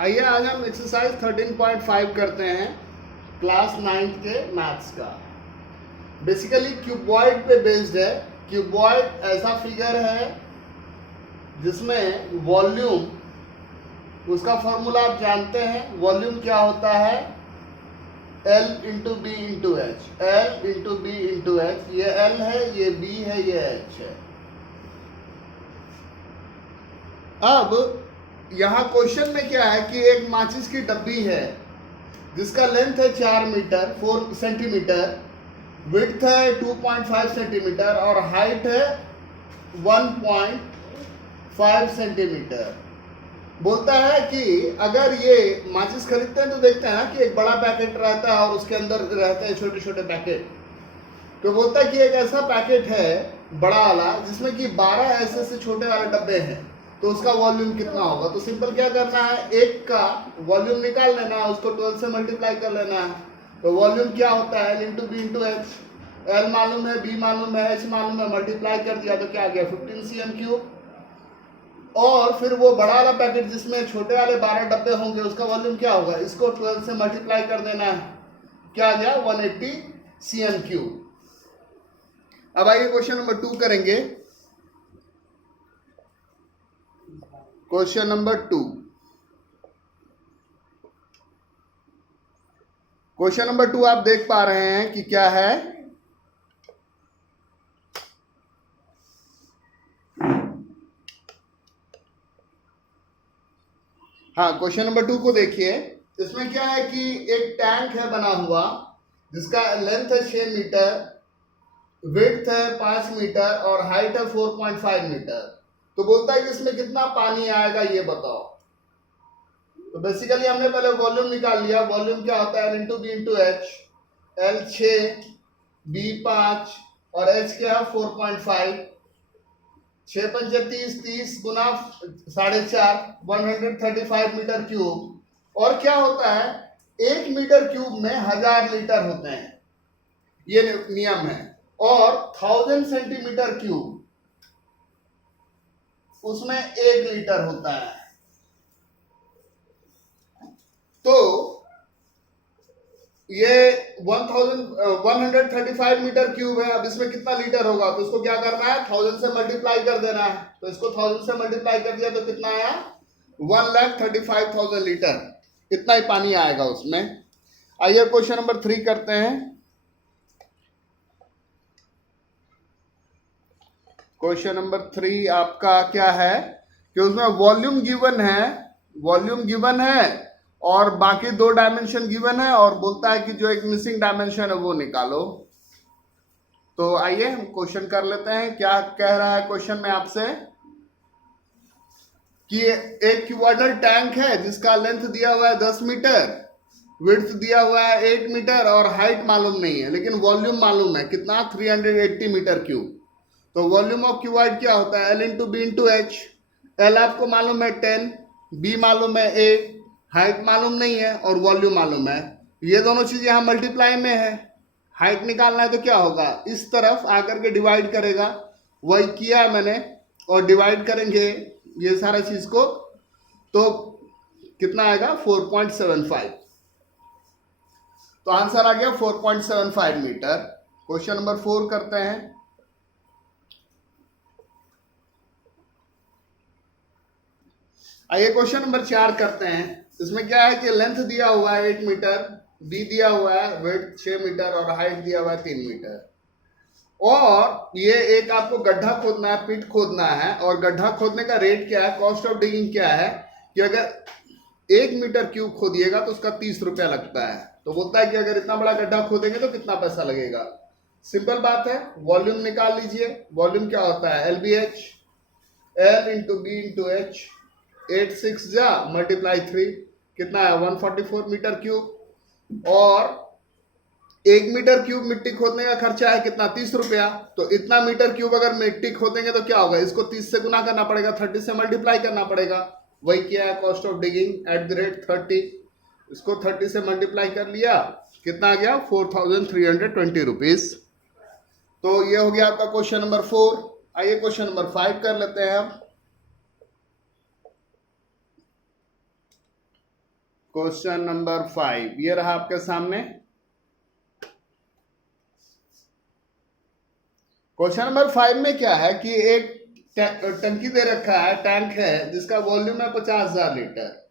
आइए आज हम एक्सरसाइज 13.5 करते हैं क्लास 9th के मैथ्स का। बेसिकली क्यूबॉइड पे बेस्ड है। क्यूबॉइड ऐसा फिगर है जिसमें वॉल्यूम, उसका फॉर्मूला आप जानते हैं। वॉल्यूम क्या होता है? L into B into H. L into B into H. ये L है, ये B है, ये H है। अब यहाँ क्वेश्चन में क्या है कि एक माचिस की डब्बी है जिसका लेंथ है 4 मीटर 4 सेंटीमीटर, विड्थ है 2.5 सेंटीमीटर और हाइट है 1.5 सेंटीमीटर। बोलता है कि अगर ये माचिस खरीदते हैं तो देखते हैं ना कि एक बड़ा पैकेट रहता है और उसके अंदर रहते हैं छोटे छोटे पैकेट। तो बोलता है कि एक ऐसा पैकेट है बड़ा वाला जिसमें कि 12 ऐसे छोटे वाले डब्बे हैं, तो उसका वॉल्यूम कितना होगा? तो सिंपल क्या करना है, एक का वॉल्यूम निकाल लेना है, उसको 12 से मल्टीप्लाई कर लेना है। तो वॉल्यूम क्या होता है? L into B into H. L मालूम है, B मालूम है, H मालूम है, मल्टीप्लाई कर दिया तो क्या आ गया? 15 cm3। और फिर वो बड़ा वाला पैकेट जिसमें छोटे वाले 12 डब्बे होंगे उसका वॉल्यूम क्या होगा? इसको 12 से मल्टीप्लाई कर देना है, क्या आ गया? 180 cm3। अब आइए क्वेश्चन नंबर 2 करेंगे। Question number 2। क्वेश्चन नंबर 2 आप देख पा रहे हैं कि क्या है? हाँ, क्वेश्चन नंबर 2 को देखिए। इसमें क्या है कि एक टैंक है बना हुआ जिसका लेंथ है 6 मीटर, विड्थ है 5 मीटर और हाइट है 4.5 मीटर। तो बोलता है कि इसमें कितना पानी आएगा ये बताओ। तो बेसिकली हमने पहले वॉल्यूम निकाल लिया। वॉल्यूम क्या होता है? L into B into H. L 6, B 5 और H क्या है? 4.5। 6 पंचे 30, 30 गुना 4.5, 135 मीटर क्यूब। और क्या होता है, 1 मीटर क्यूब में 1000 लीटर होते हैं, ये नियम है। और 1000 सेंटीमीटर क्यूब उसमें 1 लीटर होता है। तो ये 135 मीटर क्यूब है। अब इसमें कितना लीटर होगा? तो इसको क्या करना है? 1000 से मल्टीप्लाई कर देना है। तो इसको 1000 से मल्टीप्लाई कर दिया तो कितना आया? 1,35,000 लीटर। इतना ही पानी आएगा उसमें। आइए क्वेश्चन नंबर 3 करते हैं। क्वेश्चन नंबर 3 आपका क्या है कि उसमें वॉल्यूम गिवन है, वॉल्यूम गिवन है और बाकी 2 डायमेंशन गिवन है और बोलता है कि जो एक मिसिंग डायमेंशन है वो निकालो। तो आइए हम क्वेश्चन कर लेते हैं। क्या कह रहा है क्वेश्चन में आपसे कि एक क्यूबॉइडल टैंक है जिसका लेंथ दिया हुआ है 10 मीटर, विड्थ दिया हुआ है 8 मीटर और हाइट मालूम नहीं है, लेकिन वॉल्यूम मालूम है कितना? 380 मीटर क्यूब। तो वॉल्यूम ऑफ क्यूबॉइड क्या होता है? L into B into H. L आपको मालूम है 10, B मालूम है 8, हाइट मालूम नहीं है और वॉल्यूम मालूम है। ये दोनों चीज यहाँ मल्टीप्लाई में है। हाइट निकालना है तो क्या होगा? इस तरफ आकर के डिवाइड करेगा, वही किया मैंने। और डिवाइड करेंगे ये सारा चीज को तो कितना आएगा? 4.75। तो आंसर आ गया 4.75 मीटर। क्वेश्चन नंबर 4 करते हैं। आइए क्वेश्चन नंबर 4 करते हैं। इसमें क्या है कि लेंथ दिया हुआ है 8 मीटर, B दिया हुआ है विड्थ 6 मीटर और हाइट दिया हुआ है 3 मीटर। और ये एक आपको गड्ढा खोदना है, पिट खोदना है। और गड्ढा खोदने का रेट क्या है? कॉस्ट ऑफ डिगिंग क्या है कि अगर 1 मीटर क्यूब खोदिएगा तो उसका 30 रुपया लगता है। तो बोलता है कि अगर इतना बड़ा गड्ढा खोदेंगे तो कितना पैसा लगेगा? सिंपल बात है, वॉल्यूम निकाल लीजिए। वॉल्यूम क्या होता है? LBH। L into B into H. 8 6 जा मल्टीप्लाई 3 कितना है? 144 मीटर क्यूब। और 1 मीटर क्यूब मिट्टी खोदने का खर्चा है कितना? 30 रुपया। तो इतना मीटर क्यूब अगर मिट्टी खोदेंगे तो क्या होगा? इसको 30 से गुना करना पड़ेगा, 30 से मल्टीप्लाई करना पड़ेगा। वही किया है कॉस्ट ऑफ डिगिंग @30। इसको 30 से मल्टीप्लाई कर लिया, कितना आ गया? 4,320 रुपीज। तो ये हो गया आपका क्वेश्चन नंबर 4। आइए क्वेश्चन नंबर 5 कर लेते हैं हम। क्वेश्चन नंबर 5 ये रहा आपके सामने। क्वेश्चन नंबर 5 में क्या है कि एक टंकी दे रखा है, टैंक है जिसका वॉल्यूम है 50,000 लीटर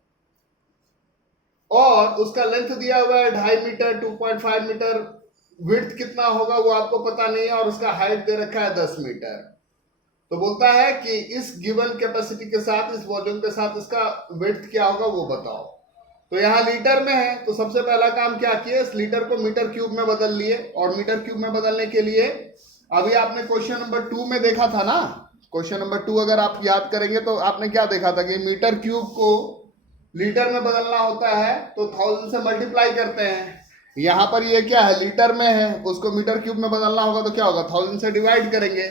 और उसका लेंथ दिया हुआ है 2.5 मीटर, 2.5 मीटर, विड्थ कितना होगा वो आपको पता नहीं है और उसका हाइट दे रखा है 10 मीटर। तो बोलता है कि इस गिवन कैपेसिटी के साथ, इस वॉल्यूम के साथ इसका विड्थ क्या होगा वो बताओ। तो यहाँ लीटर में है तो सबसे पहला काम क्या किए, इस लीटर को मीटर क्यूब में बदल लिए और मीटर क्यूब में बदलने के लिए अभी आपने क्वेश्चन नंबर 2 में देखा था ना, क्वेश्चन नंबर 2 अगर आप याद करेंगे तो आपने क्या देखा था कि मीटर क्यूब को लीटर में बदलना होता है तो 1000 से मल्टीप्लाई करते हैं। यहाँ पर ये क्या है, लीटर में है, उसको मीटर क्यूब में बदलना होगा तो क्या होगा, 1000 से डिवाइड करेंगे।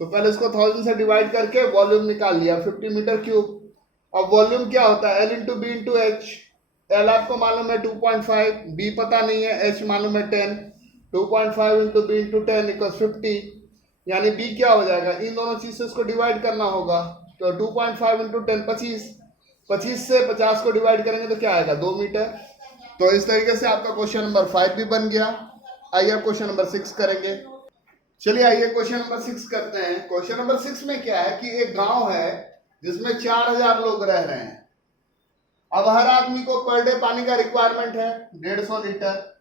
तो पहले इसको 1000 से डिवाइड करके वॉल्यूम निकाल लिया 50 मीटर क्यूब। अब वॉल्यूम क्या होता है, L into B into H. L आपको मालूम है 2.5, बी पता नहीं है, एच मालूम है 10। 2.5 इंटू बी इंटू 10 इक्वल 50, यानी बी क्या हो जाएगा, इन दोनों चीज से इसको डिवाइड करना होगा। तो 2.5 इंटू 10 25, 25 से 50 को डिवाइड करेंगे तो क्या आएगा, 2 मीटर। तो इस तरीके से आपका क्वेश्चन नंबर 5 भी बन गया। आइए अब क्वेश्चन नंबर 6 करेंगे। चलिए आइए क्वेश्चन नंबर 6 करते हैं। क्वेश्चन नंबर 6 में क्या है कि एक गांव है जिसमें 4000 लोग रह रहे हैं। अब हर आदमी को पर डे पानी का रिक्वायरमेंट है 150 लीटर।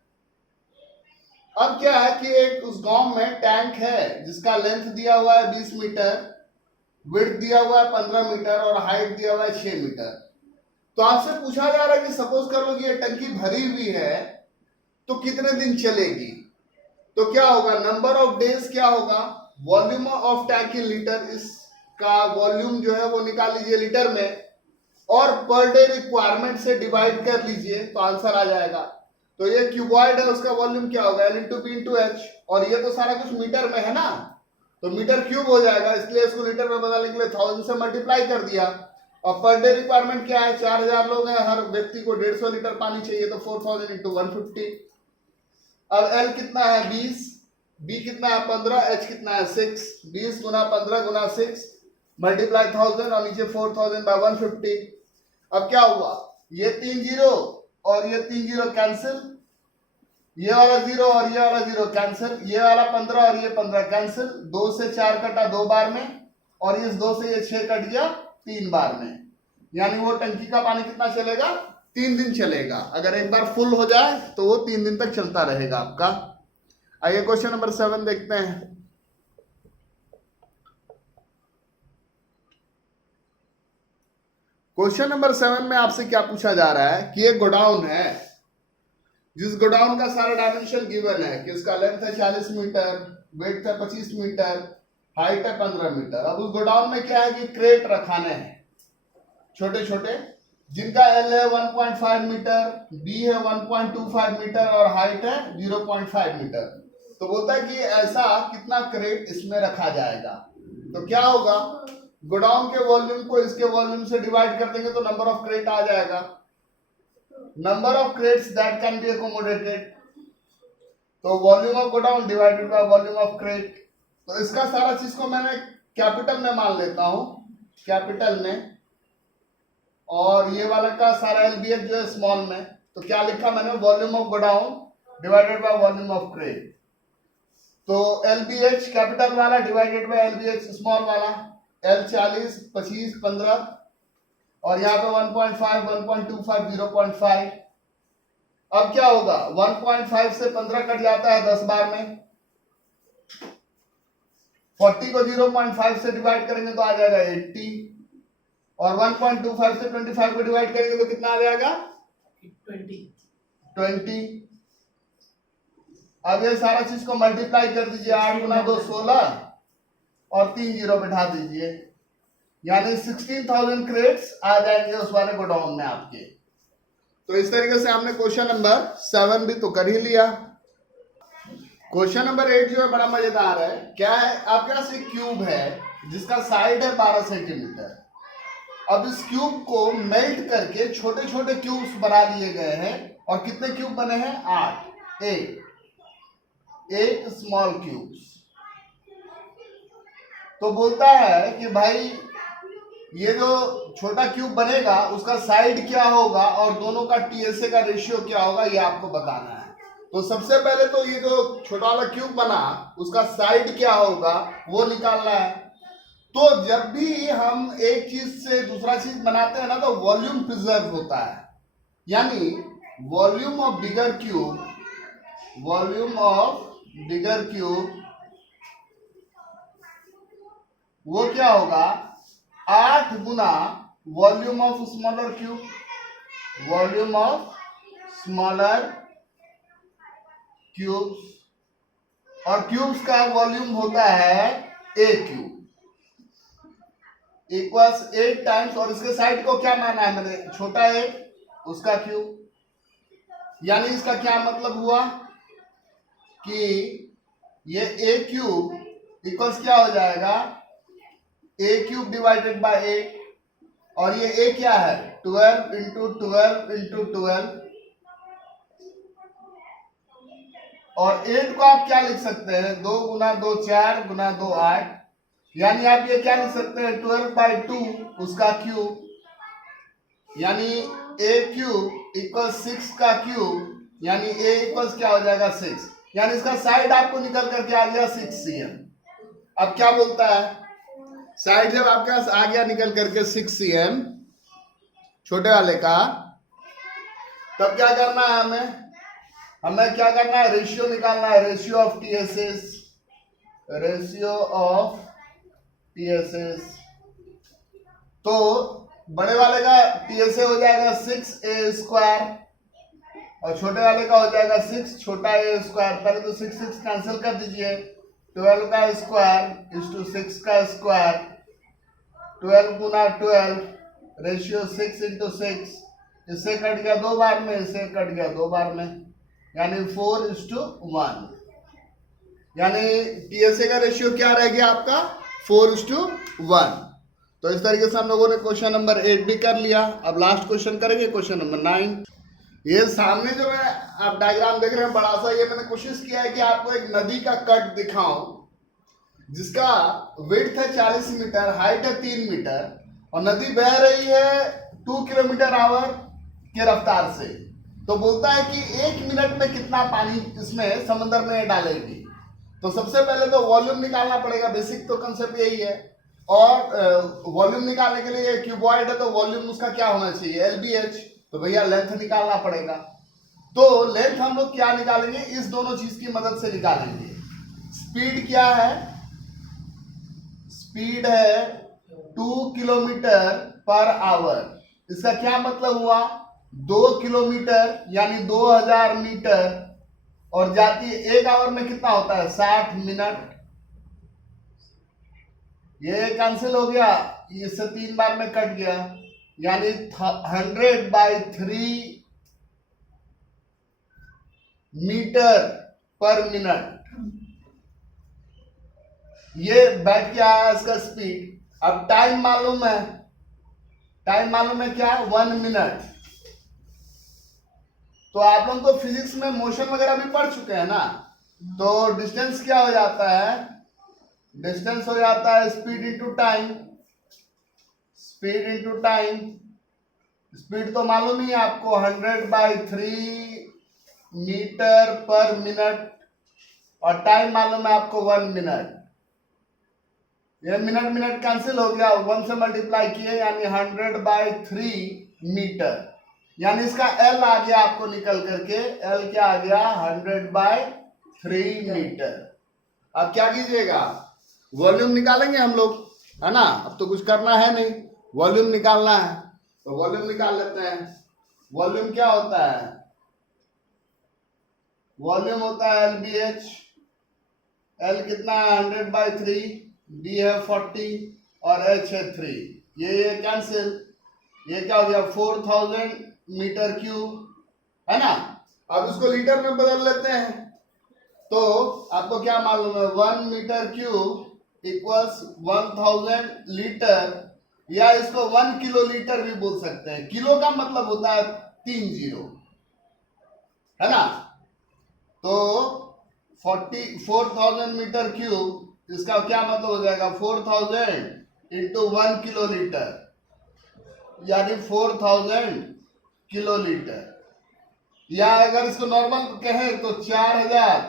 अब क्या है कि एक उस गांव में टैंक है जिसका लेंथ दिया हुआ है 20 मीटर, विड्थ दिया हुआ है 15 मीटर और हाइट दिया हुआ है 6 मीटर। तो आपसे पूछा जा रहा है कि सपोज कर लो कि ये टंकी भरी हुई है तो कितने दिन चलेगी। तो क्या होगा, नंबर ऑफ डेज क्या होगा, volume of tank in litre, इसका वॉल्यूम जो है वो निकाल लीजिए लीटर में और पर डे रिक्वायरमेंट से डिवाइड कर लीजिए तो आंसर आ जाएगा। तो ये क्यूबॉइड है, उसका वॉल्यूम क्या होगा, L into B into H, और ये तो सारा कुछ मीटर में है ना तो मीटर क्यूब हो जाएगा, इसलिए इसको लीटर में बदलने के लिए 1000 से मल्टीप्लाई कर दिया। और पर डे रिक्वायरमेंट क्या है, 4000 लोग हैं, हर व्यक्ति को 150 लीटर पानी चाहिए तो 4000 इंटू 150। अब L कितना है 20, B कितना है 15, H कितना है 6, 20 गुना 15 गुना 6 मल्टीप्लाई 1000 और नीचे 4000 बाय 150। अब क्या हुआ, ये 3 जीरो और ये 3 जीरो कैंसिल, ये वाला 0 और ये वाला 0 कैंसिल, ये वाला 15 और ये 15 कैंसिल, 2 से 4 कटा 2 बार में और इस 2 से ये 6 कट गया 3 बार में। यानी वो टंकी का पानी कितना चलेगा, 3 दिन चलेगा। अगर एक बार फुल हो जाए तो वो 3 दिन तक चलता रहेगा आपका। आइए क्वेश्चन नंबर 7 देखते हैं। क्वेश्चन नंबर 7 में आपसे क्या पूछा जा रहा है कि एक गोडाउन है जिस गोडाउन का सारा डायमेंशन गिवन है कि उसका लेंथ है 40 मीटर, वेट है 25 मीटर, हाइट है 15 मीटर। अब उस गोडाउन में क्या है कि क्रेट रखाने हैं छोटे छोटे, जिनका L है 1.5 मीटर, B है 1.25 मीटर और हाइट है 0.5 मीटर। तो बोलता है कि ऐसा कितना क्रेट इसमें रखा जाएगा। तो क्या होगा, गोडाउन के वॉल्यूम को इसके वॉल्यूम से डिवाइड कर देंगे तो नंबर ऑफ क्रेट आ जाएगा, number of crates that can be accommodated. तो volume of godown divided by volume of crate. तो इसका सारा चीज को मैंने कैपिटल में मान लेता हूं, कैपिटल में, और ये वाला का सारा एलबीएच जो है स्मॉल में। तो क्या लिखा मैंने, volume of godown divided by volume of crate. तो एलबीएच कैपिटल वाला डिवाइडेड बाय एलबीएच स्मॉल वाला, L 40, 25, 15 और यहाँ पे 1.5, 1.25, 0.5। अब क्या होगा, 1.5 से 15 कट जाता है 10 बार में, 40 को 0.5 से डिवाइड करेंगे तो आ जाएगा 80 और 1.25 से 25 को डिवाइड करेंगे तो कितना आ जाएगा 20। अब ये सारा चीज को मल्टीप्लाई कर दीजिए, 8 गुना 2 16 और 3 जीरो बैठा दीजिए, यानी 16,000 क्रेट्स आ जाएंगे उस वाले गोडाउन में आपके। तो इस तरीके से हमने क्वेश्चन नंबर 7 भी तो कर ही लिया। क्वेश्चन नंबर 8 जो है बड़ा मजेदार है। क्या है, आपके पास एक क्यूब है जिसका साइड है 12 सेंटीमीटर। अब इस क्यूब को मेल्ट करके छोटे छोटे क्यूब्स बना लिए गए हैं और कितने क्यूब बने हैं, 8 स्मॉल क्यूब्स। तो बोलता है कि भाई ये जो छोटा क्यूब बनेगा उसका साइड क्या होगा और दोनों का टीएसए का रेशियो क्या होगा ये आपको बताना है। तो सबसे पहले तो ये जो छोटा वाला क्यूब बना उसका साइड क्या होगा वो निकालना है। तो जब भी हम एक चीज से दूसरा चीज बनाते हैं ना तो वॉल्यूम प्रिजर्व होता है, यानी वॉल्यूम ऑफ बिगर क्यूब वो क्या होगा 8 गुना वॉल्यूम ऑफ स्मॉलर क्यूब्स, और क्यूब्स का वॉल्यूम होता है ए क्यूब इक्वल्स 8 टाइम्स, और इसके साइड को क्या माना है मैंने, छोटा ए उसका क्यूब। यानी इसका क्या मतलब हुआ कि ये ए क्यूब इक्वल्स क्या हो जाएगा ए क्यूब डिवाइडेड बाय 8, और ये ए क्या है 12 इंटू 12 इंटू 12, और 8 को आप क्या लिख सकते हैं 2 गुना 2 4 गुना 2 8, यानी आप ये क्या लिख सकते हैं 12/2 उसका क्यूब, यानी ए क्यूब इक्वल 6 का क्यूब, यानी ए इक्वल क्या हो जाएगा 6, यानी इसका साइड आपको निकल करके आ गया 6 cm। अब क्या बोलता है साइड जब आपके पास आ गया निकल करके 6 cm छोटे वाले का, तब क्या करना है हमें क्या करना है रेशियो निकालना है, रेशियो ऑफ टीएसएस। तो बड़े वाले का टीएसए हो जाएगा 6a² और छोटे वाले का हो जाएगा 6 छोटा a²। पहले तो 6 6 कैंसिल कर दीजिए, 12 का स्क्वायर इज टू 6 का स्क्वायर, 12 गुना 12 रेशियो 6 इंटू 6, इससे कट गया 2 बार में, इससे कट गया 2 बार में, यानी 4:1, यानी टीएसए का रेशियो क्या रह गया आपका 4:1। तो इस तरीके से हम लोगों ने क्वेश्चन नंबर 8 भी कर लिया। अब लास्ट क्वेश्चन करेंगे क्वेश्चन नंबर 9। ये सामने जो है आप डायग्राम देख रहे हैं बड़ा सा, ये मैंने कोशिश किया है कि आपको एक नदी का कट दिखाऊं जिसका विड्थ है 40 मीटर, हाइट है 3 मीटर, और नदी बह रही है 2 किलोमीटर/आवर के रफ्तार से। तो बोलता है कि 1 मिनट में कितना पानी इसमें समंदर में डालेगी। तो सबसे पहले तो वॉल्यूम निकालना पड़ेगा, बेसिक तो कंसेप्ट यही है। और वॉल्यूम निकालने के लिए क्यूबॉइड है तो वॉल्यूम उसका क्या होना चाहिए LBH, तो भैया लेंथ निकालना पड़ेगा। तो लेंथ हम लोग क्या निकालेंगे, इस दोनों चीज की मदद से निकालेंगे। स्पीड क्या है, स्पीड है 2 किलोमीटर/आवर, इसका क्या मतलब हुआ 2 किलोमीटर यानी 2000 मीटर, और जाती है 1 आवर में कितना होता है 60 मिनट। ये कैंसिल हो गया, इससे 3 बार में कट गया, यानी 100/3 मीटर/मिनट ये बैठ के आया इसका स्पीड। अब टाइम मालूम है, क्या 1 मिनट। तो आप लोग तो फिजिक्स में मोशन वगैरह भी पढ़ चुके हैं ना, तो डिस्टेंस क्या हो जाता है, डिस्टेंस हो जाता है स्पीड इंटू टाइम। स्पीड तो मालूम ही है आपको 100/3 मीटर/मिनट, और टाइम मालूम है आपको 1 मिनट। ये मिनट कैंसिल हो गया, 1 से मल्टीप्लाई किए यानी 100/3 मीटर, यानी इसका L आ गया आपको निकल करके, L क्या आ गया 100/3 मीटर। अब क्या कीजिएगा वॉल्यूम निकालेंगे हम लोग, है ना। अब तो कुछ करना है नहीं, वॉल्यूम निकालना है, तो वॉल्यूम निकाल लेते हैं। वॉल्यूम क्या होता है, वॉल्यूम होता है LBH। L कितना है 100/3, B है 40 और H है 3, ये कैंसिल, ये क्या हो गया 4000 मीटर क्यूब, है ना। अब इसको लीटर में बदल लेते हैं, तो आपको क्या मालूम है 1 मीटर क्यूब इक्वल्स 1000 लीटर, या इसको 1 किलो लीटर भी बोल सकते हैं। किलो का मतलब होता है 3 जीरो, है ना। तो 40,000 मीटर क्यूब, इसका क्या मतलब हो जाएगा 4000 इंटू 1 किलोलीटर, यानी 4000 किलोलीटर। या अगर इसको नॉर्मल कहें तो 4000,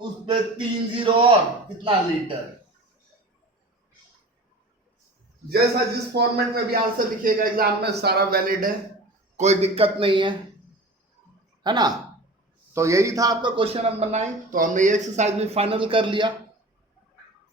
उस पे 3 जीरो और कितना लीटर। जैसा जिस फॉर्मेट में भी आंसर लिखिएगा एग्जाम में सारा वैलिड है, कोई दिक्कत नहीं है ना। तो यही था आपका क्वेश्चन नंबर 9। तो हमने ये एक्सरसाइज भी फाइनल कर लिया।